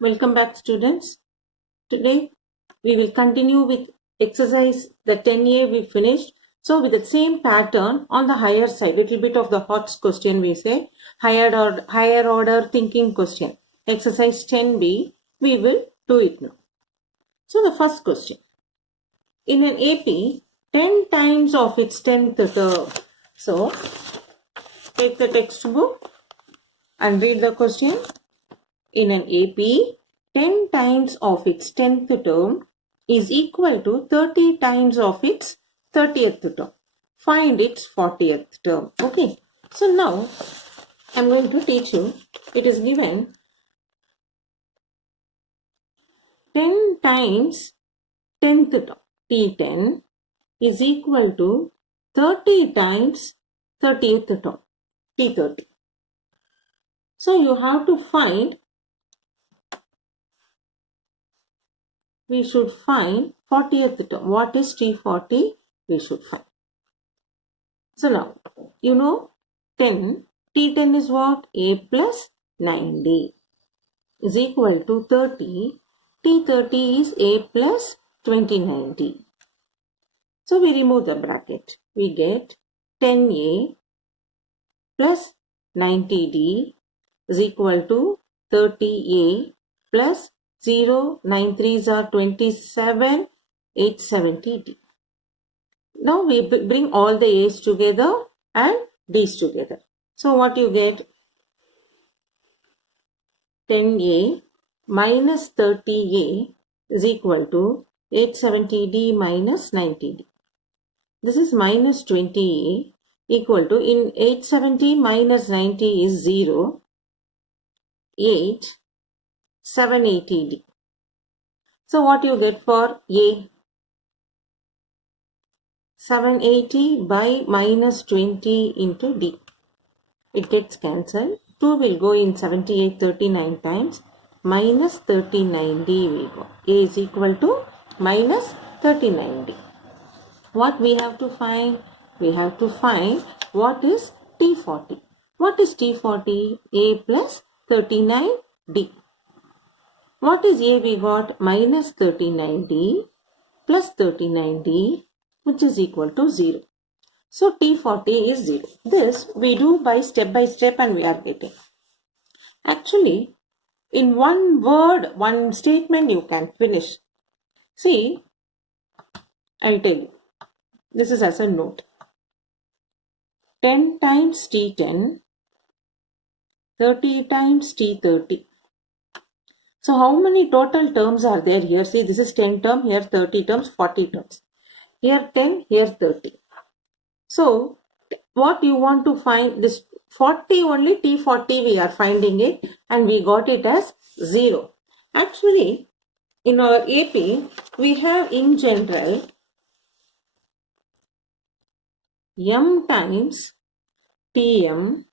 Welcome back, students. Today we will continue with exercise the 10A we finished. So with the same pattern on the higher side, little bit of the HOTS question we say, higher order thinking question. Exercise 10B, we will do it now. So the first question. In an AP, 10 times of its 10th term. So take the textbook and read the question. In an AP, 10 times of its 10th term is equal to 30 times of its 30th term. Find its 40th term. Okay. So now I'm going to teach you. It is given 10 times 10th term. T10 is equal to 30 times 30th term. T30. So you have to find, we should find 40th term. What is T40? We should find. So now, you know 10, T10 is what? A plus 9D is equal to 30. T30 is A plus 29D. So we remove the bracket. We get 10A plus 90D is equal to 30A plus 0, 9 3s are 27, 870D. Now we bring all the A's together and D's together. So what you get? 10A minus 30A is equal to 870D minus 90D. This is minus 20A equal to, in 870 minus 90 is 0, 8, 780D. So what you get for A? 780 by minus 20 into D. It gets cancelled. 2 will go in 78 39 times. Minus 39D will go. A is equal to minus 39D. What we have to find? We have to find what is T40. What is T40? A plus 39D. What is A we got? Minus 39D plus 39D, which is equal to 0. So T40 is 0. This we do by step and we are getting. Actually, in one word, one statement you can finish. See, I'll tell you. This is as a note. 10 times T10, 30 times T30. So how many total terms are there here? See, this is 10 term, here 30 terms, 40 terms. Here 10, here 30. So what you want to find, this 40 only, T40 we are finding it and we got it as 0. Actually, in our AP, we have in general M times Tm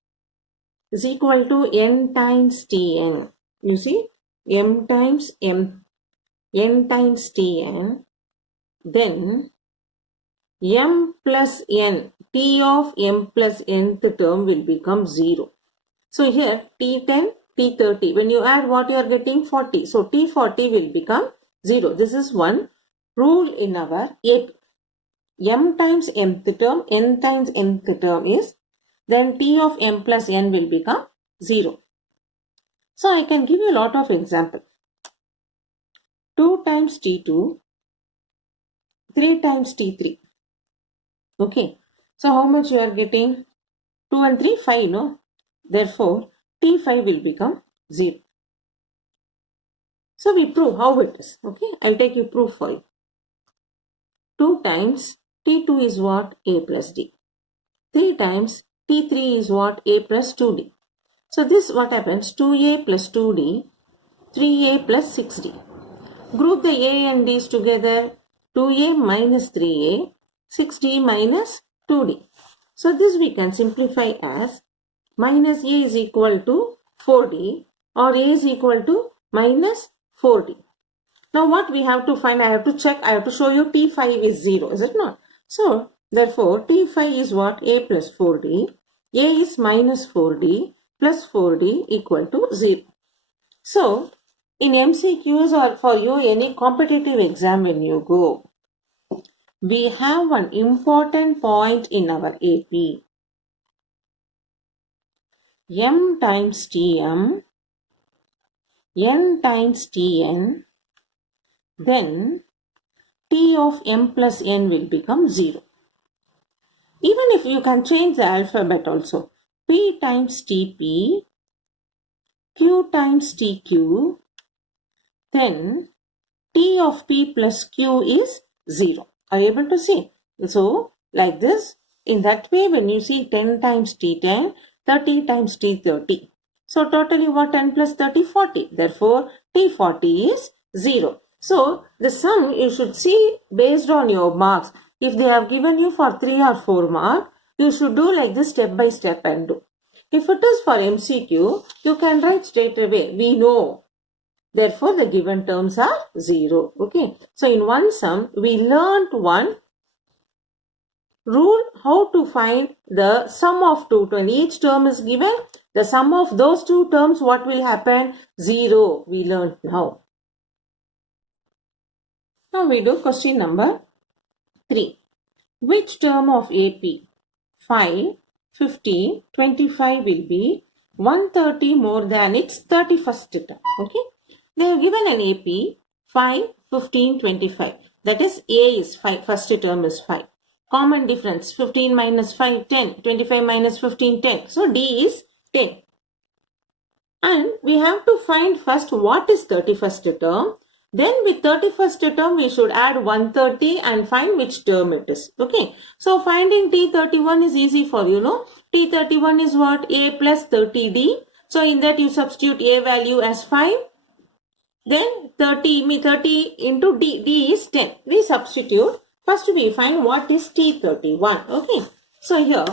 is equal to N times Tn. You see, M times M, N times Tn, then M plus N, T of M plus Nth term will become 0. So here T10, T30, when you add what you are getting? 40. So T40 will become 0. This is one rule in our AP. M times Mth term, N times Nth term is, then T of M plus N will become 0. So I can give you a lot of examples. 2 times T2, 3 times T3. Okay. So how much you are getting? 2 and 3, 5, no? Therefore, T5 will become 0. So we prove how it is. Okay. I'll take you proof for you. 2 times T2 is what? A plus D. 3 times T3 is what? A plus 2D. So this what happens? 2A plus 2D, 3A plus 6D. Group the A and D's together. 2A minus 3A, 6D minus 2D. So this we can simplify as minus A is equal to 4D or A is equal to minus 4D. Now what we have to find? I have to check. I have to show you T5 is 0. Is it not? So therefore T5 is what? A plus 4D. A is minus 4D plus 4D equal to 0. So in MCQs or for you any competitive exam when you go, we have one important point in our AP. M times Tm, N times Tn, then T of M plus N will become 0. Even if you can change the alphabet also, P times Tp, Q times Tq, then T of P plus Q is 0. Are you able to see? So, like this, in that way, when you see 10 times T10, 30 times T30. So, totally what 10 plus 30? 40. Therefore, T40 is 0. So, the sum you should see based on your marks. If they have given you for 3 or 4 marks, you should do like this step by step and do. If it is for MCQ, you can write straight away. We know. Therefore, the given terms are 0. Okay. So, in one sum, we learnt one rule how to find the sum of two terms. Each term is given. The sum of those two terms, what will happen? 0. We learnt now. Now, we do question number 3. Which term of AP 5, 15, 25 will be 130 more than its 31st term? Okay. They have given an AP 5, 15, 25. That is A is 5. First term is 5. Common difference 15 minus 5, 10. 25 minus 15, 10. So D is 10. And we have to find first what is 31st term. Then with 31st term, we should add 130 and find which term it is. Okay. So finding T31 is easy for you, no? T31 is what? A plus 30D. So in that you substitute A value as 5. Then 30 into D. D is 10. We substitute. First we find what is T31. Okay. So here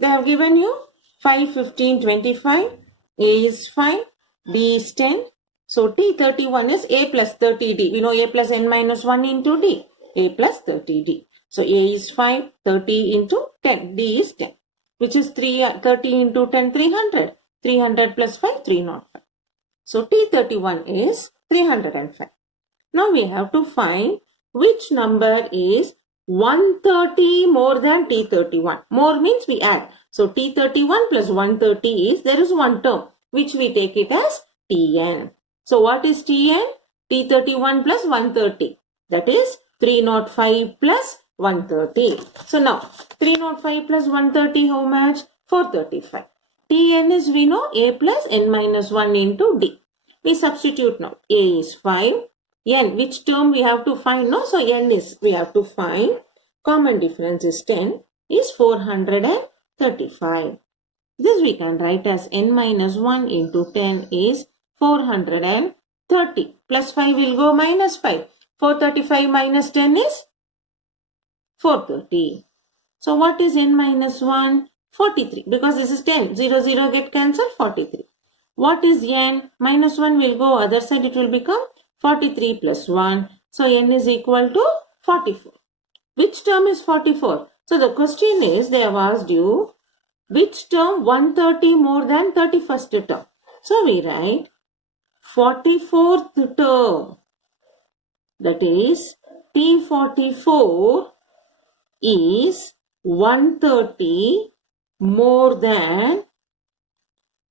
they have given you 5, 15, 25. A is 5. D is 10. So T31 is A plus 30D. We know A plus N minus 1 into D. A plus 30D. So A is 5. 30 into 10. D is 10. Which is 30 into 10, 300. 300 plus 5, 305. So T31 is 305. Now we have to find which number is 130 more than T31. More means we add. So T31 plus 130 is, there is one term which we take it as Tn. So what is Tn? T31 plus 130. That is 305 plus 130. So now 305 plus 130 how much? 435. Tn is we know A plus N minus 1 into D. We substitute now. A is 5. N, which term we have to find? No, so N is we have to find. Common difference is 10 is 435. This we can write as N minus 1 into 10 is 430. Plus 5 will go minus 5. 435 minus 10 is 430. So what is N minus 1? 43. Because this is 10. 0, 0 get cancelled. 43. What is N? Minus 1 will go other side. It will become 43 plus 1. So N is equal to 44. Which term is 44? So the question is, they have asked you, which term 130 more than 31st term? So we write 44th term. That is T44 is 130 more than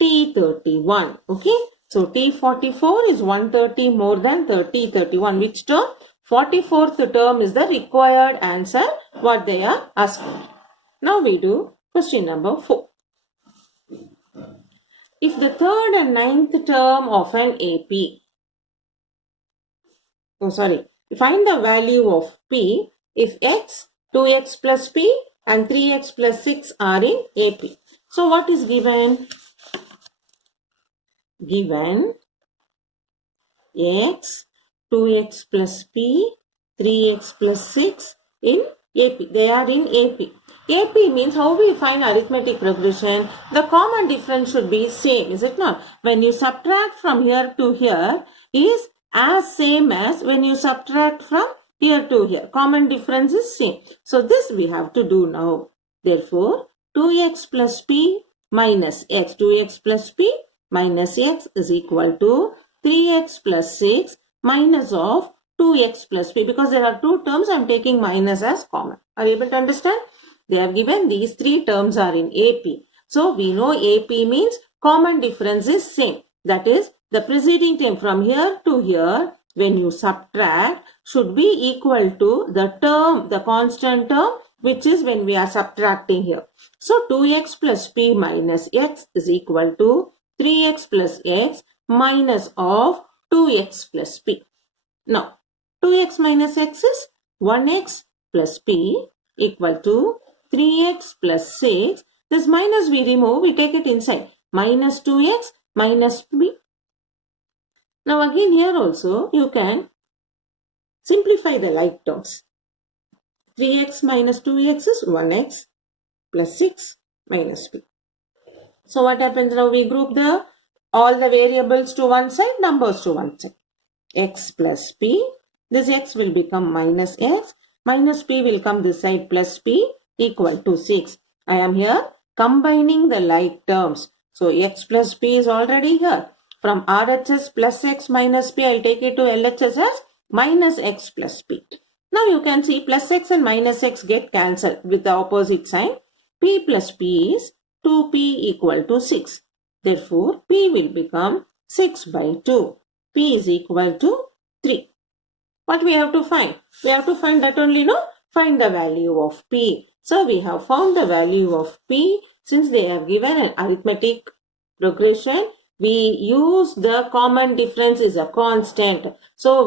T31. Okay. So T44 is 130 more than T31. Which term? 44th term is the required answer what they are asking. Now we do question number 4. If the third and ninth term of an AP, find the value of P if X, 2X plus P and 3X plus 6 are in AP. So what is given? Given X, 2X plus P, 3X plus 6 in AP. They are in AP. AP means how we find arithmetic progression. The common difference should be same, is it not? When you subtract from here to here is as same as when you subtract from here to here. Common difference is same. So this we have to do now. Therefore, 2X plus P minus X. 2X plus P minus X is equal to 3x plus 6 minus of 2x plus p. Because there are two terms, I am taking minus as common. Are you able to understand? They have given these three terms are in AP. So we know AP means common difference is same. That is, the preceding term from here to here, when you subtract, should be equal to the term, the constant term, which is when we are subtracting here. So 2x plus p minus x is equal to 3x plus x minus of 2x plus p. Now, 2x minus x is 1x plus p equal to 3x plus 6. This minus we remove, we take it inside. Minus 2x minus p. Now again here also you can simplify the like terms. 3x minus 2x is 1x plus 6 minus p. So what happens now? We group all the variables to one side, numbers to one side. X plus p. This x will become minus x. Minus p will come this side plus p equal to 6. I am here combining the like terms. So x plus p is already here. From RHS plus x minus p, I will take it to LHS as minus x plus p. Now you can see plus x and minus x get cancelled with the opposite sign. P plus p is 2p equal to 6. Therefore, p will become 6 by 2. P is equal to 3. What we have to find? We have to find that only, no? Find the value of p. So we have found the value of p. Since they have given an arithmetic progression, we use the common difference is a constant. So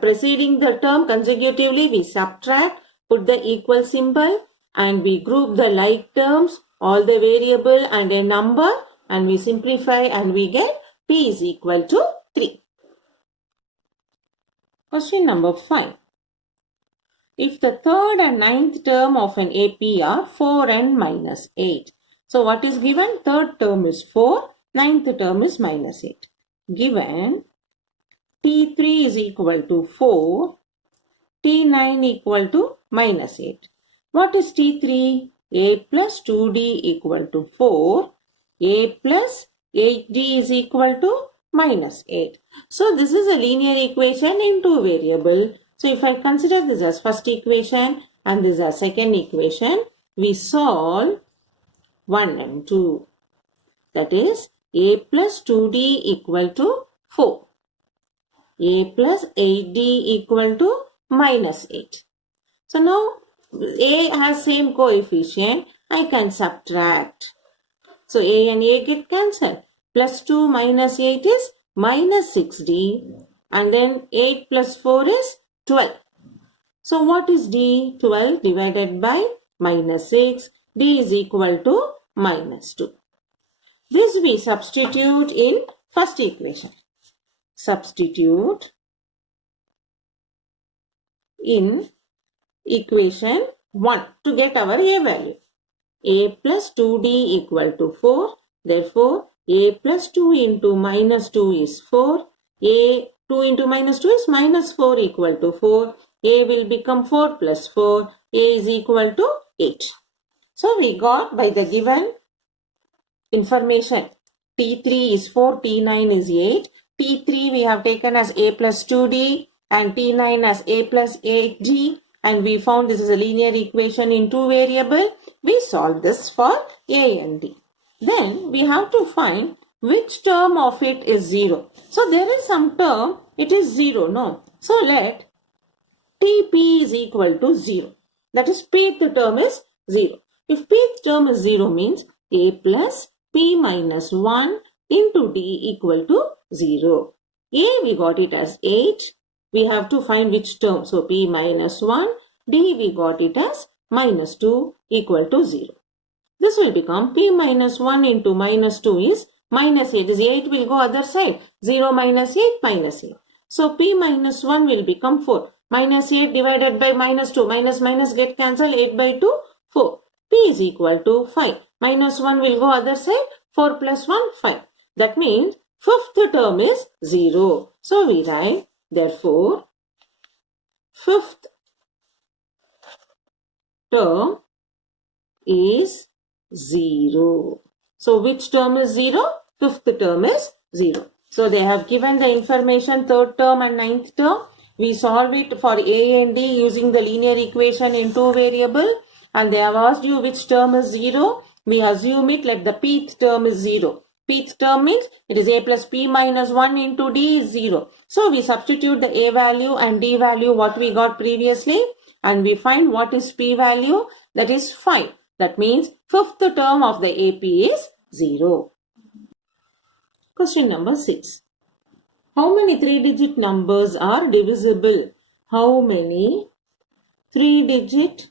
preceding the term consecutively, we subtract, put the equal symbol, and we group the like terms, all the variable and a number, and we simplify and we get p is equal to 3. Question number 5. If the third and ninth term of an AP are 4 and minus 8. So what is given? Third term is 4, ninth term is minus 8. Given T3 is equal to 4, T9 equal to minus 8. What is T3? A plus 2D equal to 4, A plus 8D is equal to minus 8. So this is a linear equation in two variable. So if I consider this as first equation and this as second equation, we solve 1 and 2. That is A plus 2D equal to 4. A plus 8D equal to minus 8. So now A has same coefficient. I can subtract. So A and A get cancelled. Plus 2 minus 8 is minus 6D. And then 8 plus 4 is 12. So what is D? 12 divided by minus 6. D is equal to minus 2. This we substitute in first equation. Substitute in equation 1 to get our A value. A plus 2D equal to 4. Therefore, A plus 2 into minus 2 is 4. A 2 into minus 2 is minus 4 equal to 4. A will become 4 plus 4. A is equal to 8. So, we got by the given information. T3 is 4, T9 is 8. T3 we have taken as A plus 2D and T9 as A plus 8D. And we found this is a linear equation in two variable. We solve this for A and D. Then we have to find which term of it is 0. So there is some term, it is 0, no. So let TP is equal to 0. That is pth term is 0. If pth term is 0 means A plus P minus 1 into D equal to 0. A we got it as 8. We have to find which term. So P minus 1. D we got it as minus 2 equal to 0. This will become P minus 1 into minus 2 is minus 8. This 8 will go other side. 0 minus 8 minus 8. So P minus 1 will become 4. Minus 8 divided by minus 2. Minus minus get cancelled. 8 by 2 4. P is equal to 5. Minus 1 will go other side. 4 plus 1 5. That means fifth term is 0. So we write therefore fifth term is 0. So which term is 0? Fifth term is 0. So they have given the information third term and ninth term. We solve it for A and D using the linear equation in two variable, and they have asked you which term is 0. We assume it like the pth term is 0. Pth term means it is A plus P minus 1 into D is 0. So we substitute the A value and D value what we got previously, and we find what is P value, that is 5. That means fifth term of the AP is 0. Question number 6. How many 3-digit numbers are divisible? How many 3-digit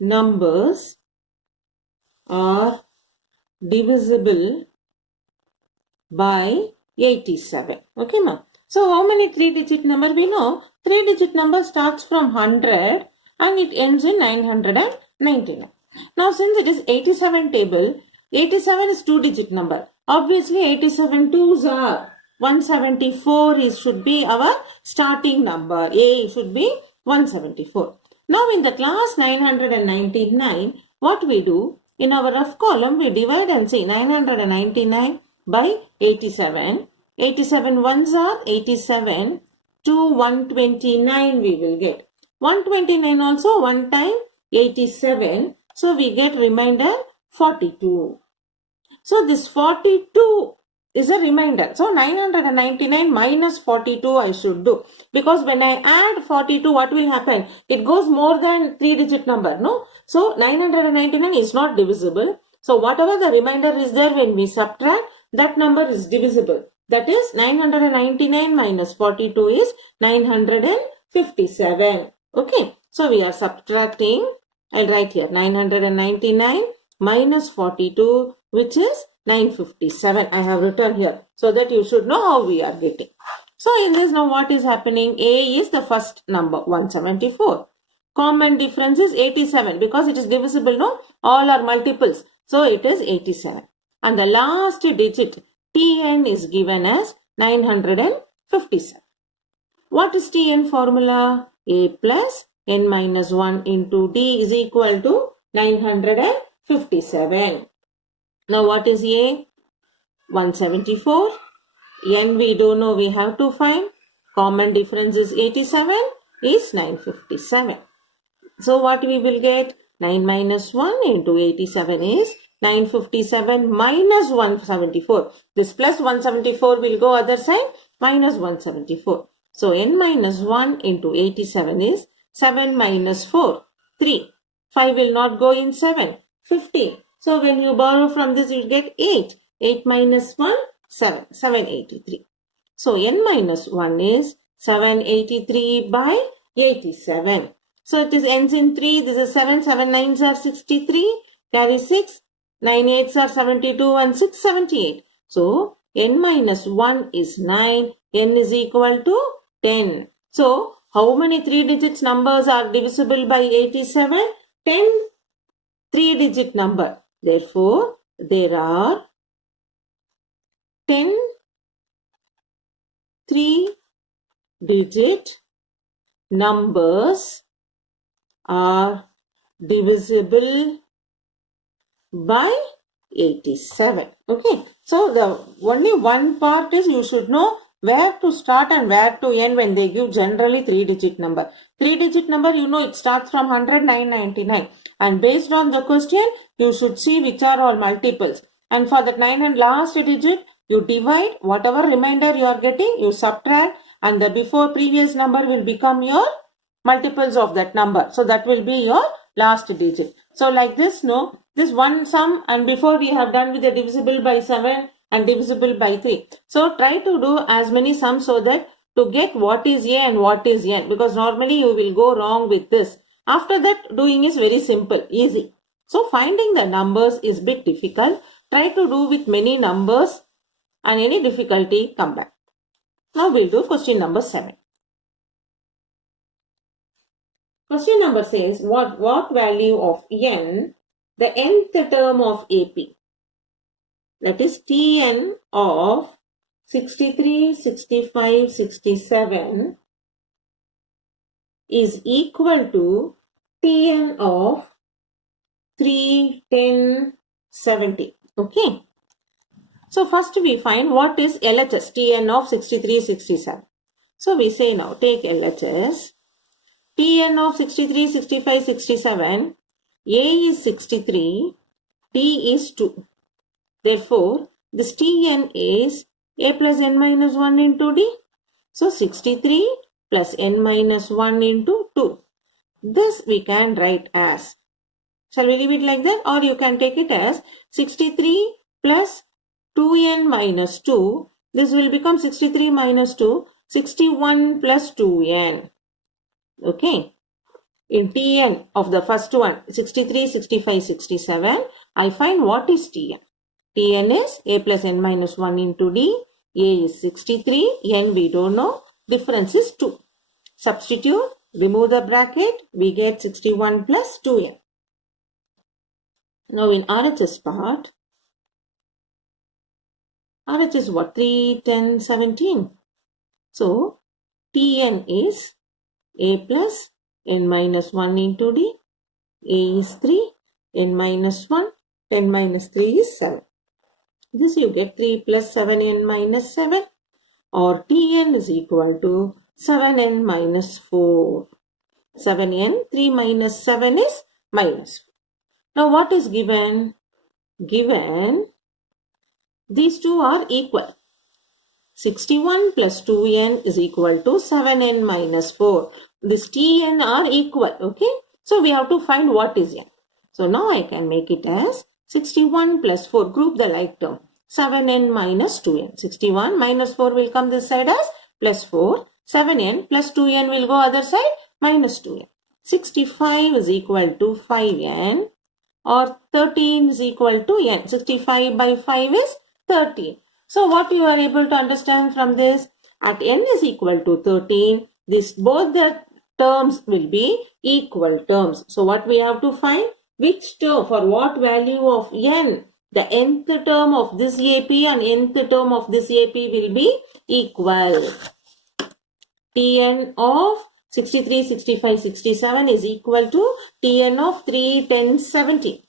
numbers are divisible by 87? Okay, ma'am. So how many 3-digit number? We know 3-digit number starts from 100 and it ends in 999. Now since it is 87 table, 87 is 2-digit number. Obviously 87 twos are 174 should be our starting number. A should be 174. Now in the class 999, what we do? In our rough column, we divide and say 999 by 87. 87 ones are 87 to 129 we will get. 129 also 1 time 87. So we get remainder 42. So this 42 is a remainder. So 999 minus 42 I should do. Because when I add 42, what will happen? It goes more than 3-digit number, no? So 999 is not divisible. So whatever the remainder is there, when we subtract, that number is divisible. That is 999 minus 42 is 957. Okay. So we are subtracting. I'll write here 999 minus 42, which is 957. I have written here so that you should know how we are getting. So in this now what is happening? A is the first number 174. Common difference is 87 because it is divisible, no? All are multiples. So it is 87. And the last digit Tn is given as 957. What is Tn formula? A plus n minus 1 into D is equal to 957. Now what is A? 174. N we don't know, we have to find. Common difference is 87 is 957. So what we will get? 9 minus 1 into 87 is 957 minus 174. This plus 174 will go other side, minus 174. So n minus 1 into 87 is 7 minus 4, 3. 5 will not go in 7, 15. So when you borrow from this, you get 8. 8 minus 1, 7, 783. So n minus 1 is 783 by 87. So it is ends in 3. This is 7. 7 9s are 63. Carry 6. 9 8s are 72 and 6 78. So n minus 1 is 9. N is equal to 10. So how many 3-digit numbers are divisible by 87? 10 3-digit number. Therefore, there are 10 3-digit numbers are divisible by 87. Okay. So the only one part is you should know where to start and where to end when they give generally 3-digit number. 3-digit number, you know, it starts from 100, 999. And based on the question, you should see which are all multiples. And for that 9 and last digit, you divide whatever remainder you are getting, you subtract, and the before previous number will become your multiples of that number. So that will be your last digit. So like this, no, this one sum, and before we have done with the divisible by 7 and divisible by 3. So try to do as many sums so that to get what is A and what is N, because normally you will go wrong with this. After that, doing is very simple, easy. So finding the numbers is bit difficult. Try to do with many numbers, and any difficulty, come back. Now we'll do question number 7. Question number says, what value of N, the nth term of AP, that is Tn of 63, 65, 67 is equal to Tn of 3, 10, 70. Okay. So first we find what is LHS, Tn of 63, 67. So we say now, take LHS. Tn of 63, 65, 67. A is 63, D is 2. Therefore, this Tn is A plus n minus 1 into D. So 63 plus n minus 1 into 2. This we can write as, shall we leave it like that, or you can take it as 63 plus 2n minus 2. This will become 63 minus 2, 61 plus 2n. Okay. In Tn of the first one, 63, 65, 67, I find what is Tn. Tn is A plus n minus 1 into D. A is 63, n we don't know, difference is 2. Substitute, remove the bracket, we get 61 plus 2n. Now in RHS part, RH is what? 3, 10, 17. So Tn is A plus n minus 1 into D. A is 3, n minus 1, 10 minus 3 is 7. This you get 3 plus 7n minus 7, or Tn is equal to 7n minus 4. 7n, 3 minus 7 is minus 4. Now what is given? Given these two are equal. 61 plus 2n is equal to 7n minus 4. This Tn are equal. Okay. So we have to find what is n. So now I can make it as 61 plus 4. Group the like term. 7n minus 2n. 61 minus 4 will come this side as plus 4. 7n plus 2n will go other side minus 2n. 65 is equal to 5n, or 13 is equal to n. 65 by 5 is 13. So what you are able to understand from this? At n is equal to 13, both the terms will be equal terms. So what we have to find? Which term, for what value of n, the nth term of this AP and nth term of this AP will be equal. Tn of 63, 65, 67 is equal to Tn of 3, 10, 17.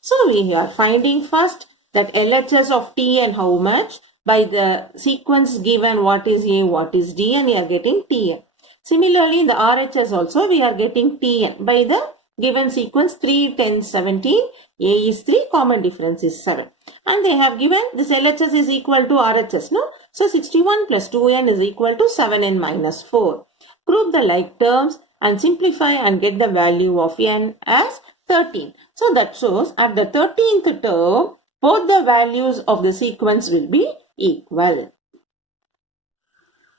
So we are finding first that LHS of Tn how much? By the sequence given what is A, what is D, and we are getting Tn. Similarly, in the RHS also we are getting Tn by the given sequence 3, 10, 17. A is 3, common difference is 7. And they have given this LHS is equal to RHS, no? So 61 plus 2n is equal to 7n minus 4. Group the like terms and simplify and get the value of n as 13. So that shows at the 13th term, both the values of the sequence will be equal.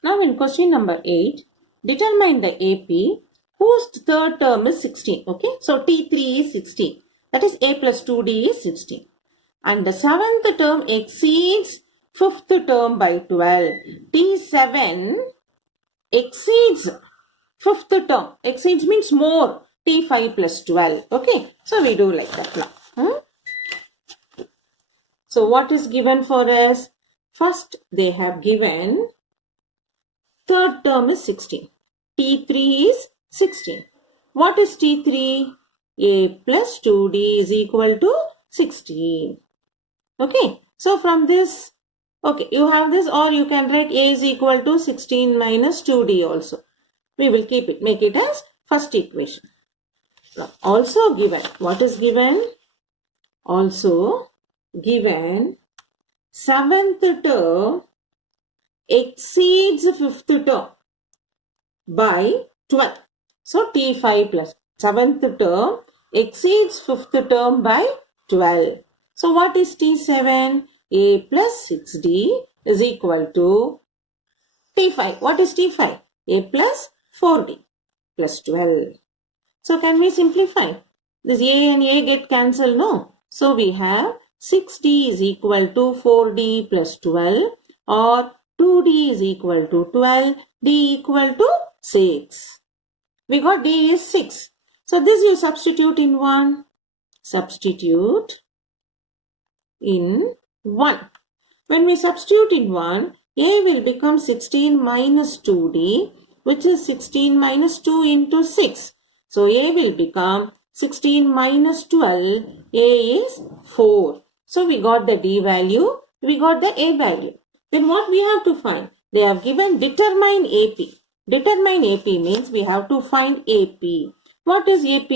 Now in question number 8, determine the AP whose third term is 16. Okay, so T3 is 16. That is A plus 2D is 16. And the 7th term exceeds 5th term by 12. T7 exceeds 5th term. Exceeds means more. T5 plus 12. Okay, so we do like that now. So what is given for us? First, they have given third term is 16. T3 is 16. What is T3? A plus 2D is equal to 16. Okay, so from this, okay, you have this, or you can write A is equal to 16 minus 2D also. We will keep it, make it as first equation. Now, also given, what is given? Also given 7th term exceeds 5th term by 12. So T5 plus 7th term exceeds 5th term by 12. So what is T7? A plus 6D is equal to T5. What is T5? A plus 4D plus 12. So can we simplify? This A and A get cancelled, no? So we have 6D is equal to 4D plus 12, or 2D is equal to 12, D equal to 6. We got D is 6. So this you substitute in 1. Substitute in 1. When we substitute in 1, A will become 16 minus 2D, which is 16 minus 2 into 6. So A will become 16 minus 12. A is 4. So we got the D value We got the A value. Then what we have to find? They have given determine AP. Determine AP means we have to find AP. What is AP?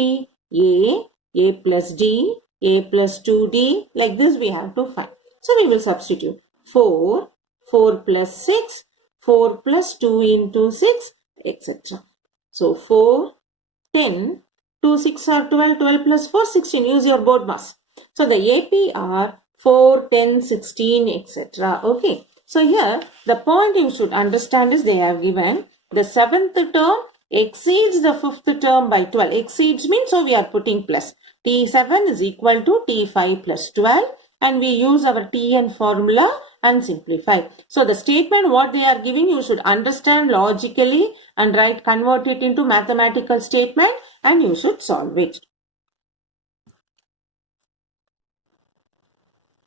A plus D, A plus 2D. Like this we have to find. So we will substitute 4, 4 plus 6, 4 plus 2 into 6, etc. So 4, 10, 2, 6 are 12, 12 plus 4, 16. Use your board mass. So the AP are 4, 10, 16, etc. Okay. So here the point you should understand is they have given the 7th term exceeds the 5th term by 12. Exceeds means so we are putting plus. T7 is equal to T5 plus 12 and we use our Tn formula and simplify. So the statement what they are giving you should understand logically and convert it into mathematical statement and you should solve it.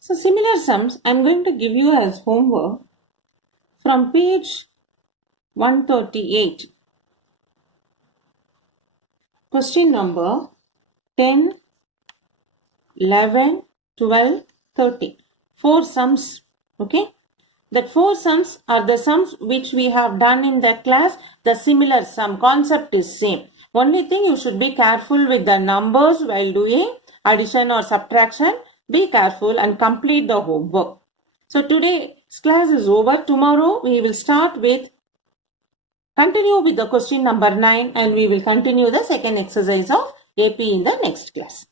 So similar sums I am going to give you as homework from page 138. Question number 10, 11, 12, 13. 4 sums. Okay. That 4 sums are the sums which we have done in the class. The similar sum concept is same. Only thing you should be careful with the numbers while doing addition or subtraction. Be careful and complete the homework. So today's class is over. Tomorrow we will continue with the question number 9 and we will continue the second exercise of AP in the next class.